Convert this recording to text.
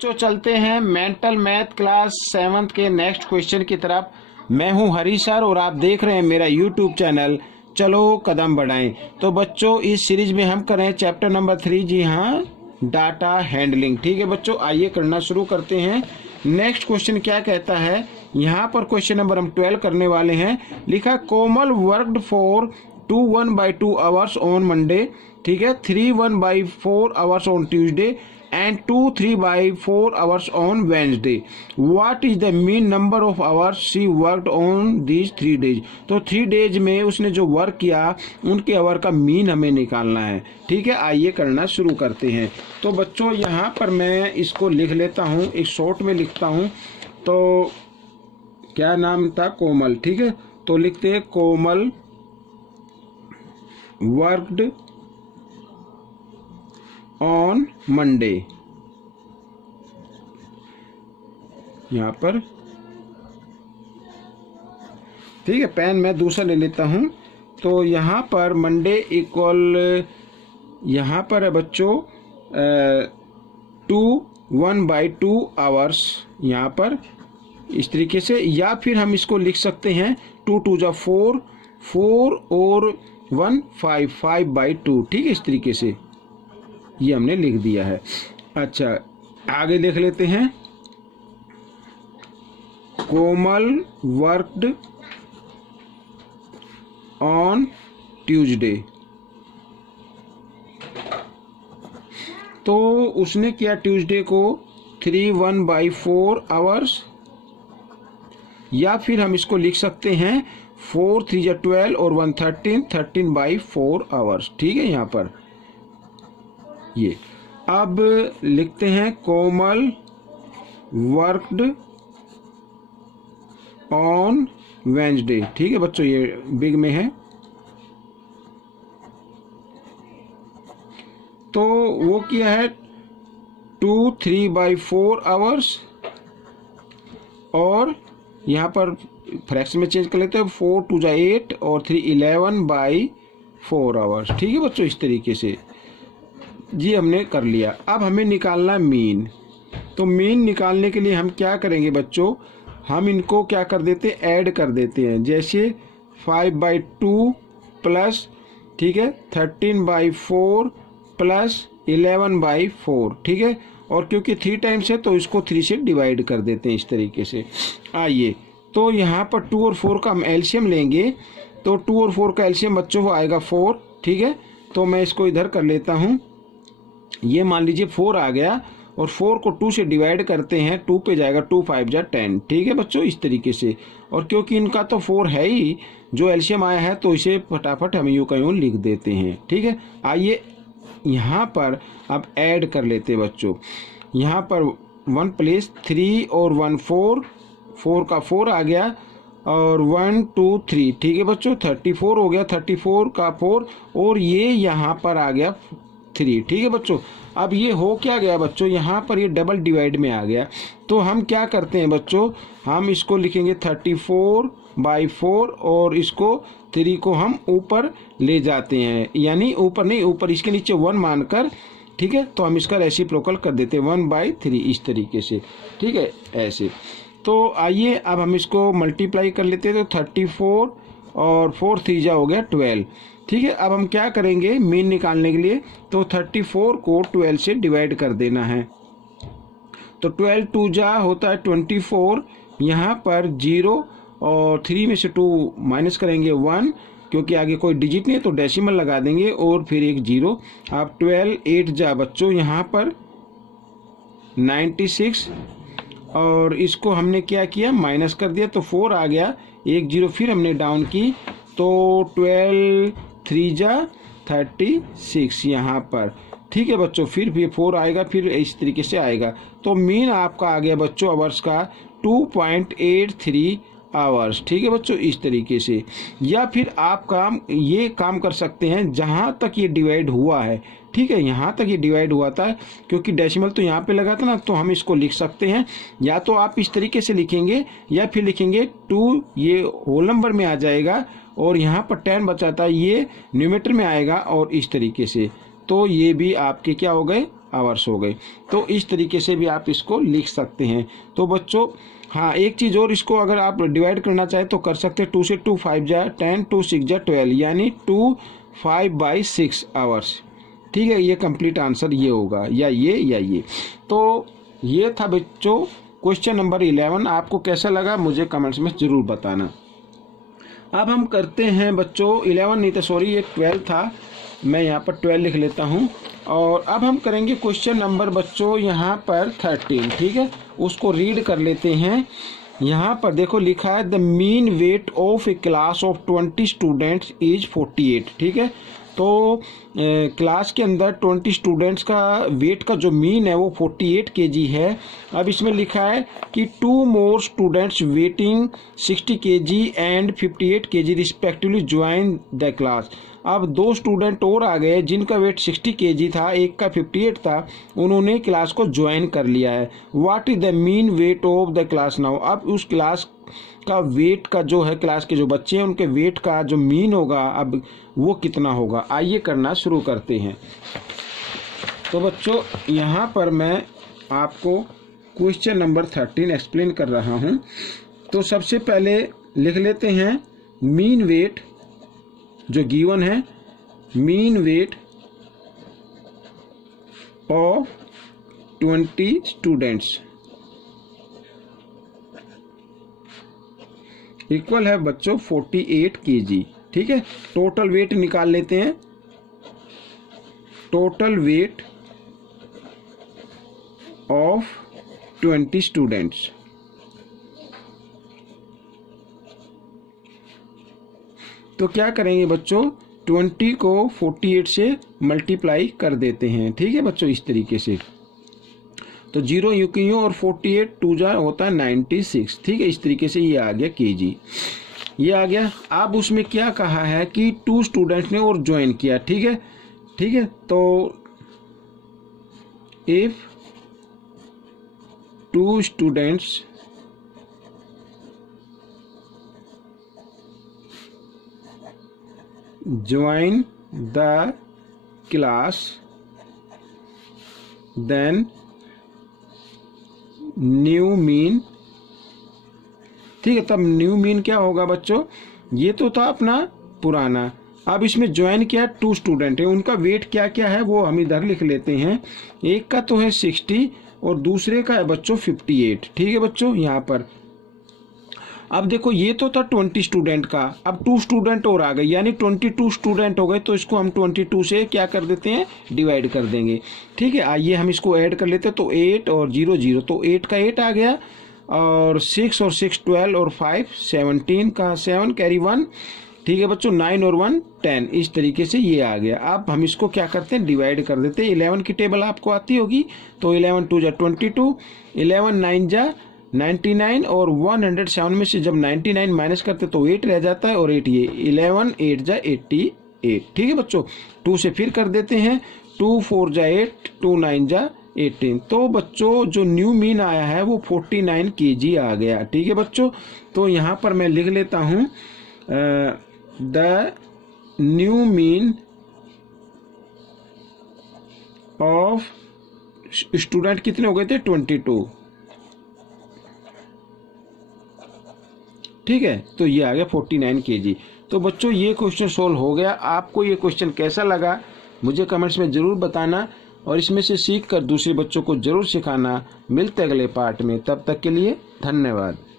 बच्चों चलते हैं मेंटल मैथ क्लास 7th के नेक्स्ट क्वेश्चन की तरफ। मैं हूं हरी सर और आप देख रहे हैं मेरा यूट्यूब चैनल चलो कदम बढ़ाएं। तो बच्चों इस सीरीज में हम करें चैप्टर नंबर 3, जी हाँ, डाटा हैंडलिंग। ठीक है बच्चों, आइए करना शुरू करते हैं। नेक्स्ट क्वेश्चन क्या कहता है, यहाँ पर क्वेश्चन नंबर हम 12 करने वाले हैं। लिखा Komal worked for 2 1/2 hours on Monday, ठीक है, 3 1/4 hours on Tuesday and 2 3/4 hours on Wednesday. What is the mean number of hours she worked on these 3 days? तो 3 days में उसने जो वर्क किया उनके आवर का मीन हमें निकालना है। ठीक है, आइए करना शुरू करते हैं। तो बच्चों यहाँ पर मैं इसको लिख लेता हूँ, एक शॉर्ट में लिखता हूँ। तो क्या नाम था, कोमल। ठीक है, तो लिखते हैं कोमल वर्कड ऑन मंडे। यहाँ पर ठीक है, पेन मैं दूसरा ले लेता हूँ। तो यहाँ पर मंडे इक्वल यहाँ पर है बच्चों 2 1/2 आवर्स, यहाँ पर इस तरीके से, या फिर हम इसको लिख सकते हैं 2 2 जा 4 4 और 1 5 5/2। ठीक है, इस तरीके से ये हमने लिख दिया है। अच्छा, आगे देख लेते हैं। कोमल वर्कड ऑन ट्यूसडे, तो उसने किया ट्यूसडे को 3 1/4 आवर्स, या फिर हम इसको लिख सकते हैं 4 3 जा 12 और 1 13 13/4 आवर्स। ठीक है, यहाँ पर ये। अब लिखते हैं कोमल वर्कड ऑन वेंसडे। ठीक है बच्चों, ये बिग में है। तो वो किया है 2 3/4 आवर्स, और यहाँ पर फ्रैक्शन में चेंज कर लेते हैं 4 2 जा 8 और 3 11/4 आवर्स। ठीक है बच्चों, इस तरीके से जी हमने कर लिया। अब हमें निकालना मीन। तो मीन निकालने के लिए हम क्या करेंगे बच्चों, हम इनको क्या कर देते हैं, ऐड कर देते हैं। जैसे 5/2 प्लस, ठीक है, 13/4 प्लस 11/4। ठीक है, और क्योंकि 3 टाइम्स है तो इसको 3 से डिवाइड कर देते हैं इस तरीके से। आइए, तो यहाँ पर 2 और 4 का हम एलसीएम लेंगे। तो 2 और 4 का एलसीएम बच्चों वो आएगा 4। ठीक है, तो मैं इसको इधर कर लेता हूँ। ये मान लीजिए 4 आ गया, और 4 को 2 से डिवाइड करते हैं, 2 पे जाएगा 2 5 जा 10। ठीक है बच्चों, इस तरीके से। और क्योंकि इनका तो 4 है ही जो एलसीएम आया है, तो इसे फटाफट हम यूं का यूं लिख देते हैं। ठीक है, आइए यहाँ पर अब ऐड कर लेते हैं बच्चों। यहाँ पर 1 प्लस 3 और 1 4, 4 का 4 आ गया, और 1 2 3। ठीक है बच्चों, 34 हो गया, 34 का 4, और ये यहाँ पर आ गया 3। ठीक है बच्चों, अब ये हो क्या गया बच्चों, यहाँ पर ये डबल डिवाइड में आ गया। तो हम क्या करते हैं बच्चों, हम इसको लिखेंगे 34/4, और इसको 3 को हम ऊपर ले जाते हैं, यानी ऊपर नहीं, ऊपर इसके नीचे 1 मानकर। ठीक है, तो हम इसका रेसिप्रोकल कर देते हैं 1/3 इस तरीके से। ठीक है, ऐसे। तो आइए अब हम इसको मल्टीप्लाई कर लेते हैं। तो 34 और 4 3 जा हो गया 12। ठीक है, अब हम क्या करेंगे मीन निकालने के लिए, तो 34 को 12 से डिवाइड कर देना है। तो 12 2 जा होता है 24, यहाँ पर 0 और 3 में से 2 माइनस करेंगे 1, क्योंकि आगे कोई डिजिट नहीं है तो डेसिमल लगा देंगे, और फिर एक 0। अब 12 8 जा बच्चों यहाँ पर 96, और इसको हमने क्या किया, माइनस कर दिया, तो 4 आ गया, एक 0 फिर हमने डाउन की, तो 12 3 जा 36 यहाँ पर। ठीक है बच्चों, फिर भी 4 आएगा, फिर इस तरीके से आएगा। तो मीन आपका आ गया बच्चों आवर्स का 2.83 आवर्स। ठीक है बच्चों, इस तरीके से। या फिर आप ये काम कर सकते हैं जहाँ तक ये डिवाइड हुआ है। ठीक है, यहाँ तक ये डिवाइड हुआ था, क्योंकि डेसिमल तो यहाँ पे लगा था ना, तो हम इसको लिख सकते हैं। या तो आप इस तरीके से लिखेंगे, या फिर लिखेंगे 2, ये होल नंबर में आ जाएगा, और यहाँ पर 10 बचा था, ये न्यूमेटर में आएगा, और इस तरीके से। तो ये भी आपके क्या हो गए, आवर्स हो गए। तो इस तरीके से भी आप इसको लिख सकते हैं। तो बच्चों हाँ, एक चीज़ और, इसको अगर आप डिवाइड करना चाहें तो कर सकते हैं। 2 से 2 5 जा 10, 2 6 जा 12, यानी 2 5/6 आवर्स। ठीक है, ये कंप्लीट आंसर ये होगा, या ये। तो ये था बच्चों क्वेश्चन नंबर 11। आपको कैसा लगा मुझे कमेंट्स में ज़रूर बताना। अब हम करते हैं बच्चों 11 नहीं था, सॉरी, ये 12 था, मैं यहाँ पर 12 लिख लेता हूँ। और अब हम करेंगे क्वेश्चन नंबर बच्चों यहाँ पर 13। ठीक है, उसको रीड कर लेते हैं। यहाँ पर देखो लिखा है the mean weight of A class of 20 students is 48। ठीक है, तो क्लास के अंदर 20 स्टूडेंट्स का वेट का जो मीन है वो 48 kg है। अब इसमें लिखा है कि 2 more students waiting 60 kg and 58 kg respectively join the class. अब 2 स्टूडेंट और आ गए जिनका वेट 60 kg था, एक का 58 था, उन्होंने क्लास को ज्वाइन कर लिया है। What is the mean weight of the class now. अब उस क्लास का वेट का जो है, क्लास के जो बच्चे हैं उनके वेट का जो मीन होगा अब वो कितना होगा। आइए करना शुरू करते हैं। तो बच्चों यहाँ पर मैं आपको क्वेश्चन नंबर 13 एक्सप्लेन कर रहा हूँ। तो सबसे पहले लिख लेते हैं मीन वेट जो गिवन है, mean weight of 20 students equal है बच्चों 48 kg। ठीक है, टोटल वेट निकाल लेते हैं। टोटल वेट ऑफ 20 स्टूडेंट्स, तो क्या करेंगे बच्चों, 20 को 48 से मल्टीप्लाई कर देते हैं। ठीक है बच्चों, इस तरीके से, तो 0 यूं की यूं और 48 2 जा होता है 96। ठीक है, इस तरीके से ये आ गया kg, ये आ गया। अब उसमें क्या कहा है कि 2 स्टूडेंट्स ने और ज्वाइन किया। ठीक है, तो if 2 students join the class then new mean. ठीक है, तब न्यू मीन क्या होगा बच्चों, ये तो था अपना पुराना। अब इसमें ज्वाइन किया 2 स्टूडेंट है, उनका वेट क्या क्या है वो हम इधर लिख लेते हैं। एक का तो है 60 और दूसरे का है बच्चों 58। ठीक है बच्चों, यहाँ पर अब देखो ये तो था 20 स्टूडेंट का, अब 2 स्टूडेंट और आ गए यानी 22 स्टूडेंट हो गए, तो इसको हम 22 से क्या कर देते हैं, डिवाइड कर देंगे। ठीक है, आइए हम इसको ऐड कर लेते हैं। तो 8 और 0 0, तो 8 का 8 आ गया, और 6 और 6 12 और 5 17 का 7 कैरी 1। ठीक है बच्चों, 9 और 1 10, इस तरीके से ये आ गया। अब हम इसको क्या करते हैं, डिवाइड कर देते हैं। 11 की टेबल आपको आती होगी, तो 11 2 जा 22, 11 9 जा 99, और 107 में से जब 99 माइनस करते तो 8 रह जाता है, और 8 ये 11 8 जा 88। ठीक है बच्चों, 2 से फिर कर देते हैं, 2 4 जा 8, 2 9 जा 18। तो बच्चों जो न्यू मीन आया है वो 49 kg आ गया। ठीक है बच्चों, तो यहाँ पर मैं लिख लेता हूँ the new mean of student कितने हो गए थे, 22। ठीक है, तो ये आ गया 49 kg। तो बच्चों ये क्वेश्चन सोल्व हो गया। आपको ये क्वेश्चन कैसा लगा मुझे कमेंट्स में ज़रूर बताना, और इसमें से सीख कर दूसरे बच्चों को ज़रूर सिखाना। मिलते अगले पार्ट में, तब तक के लिए धन्यवाद।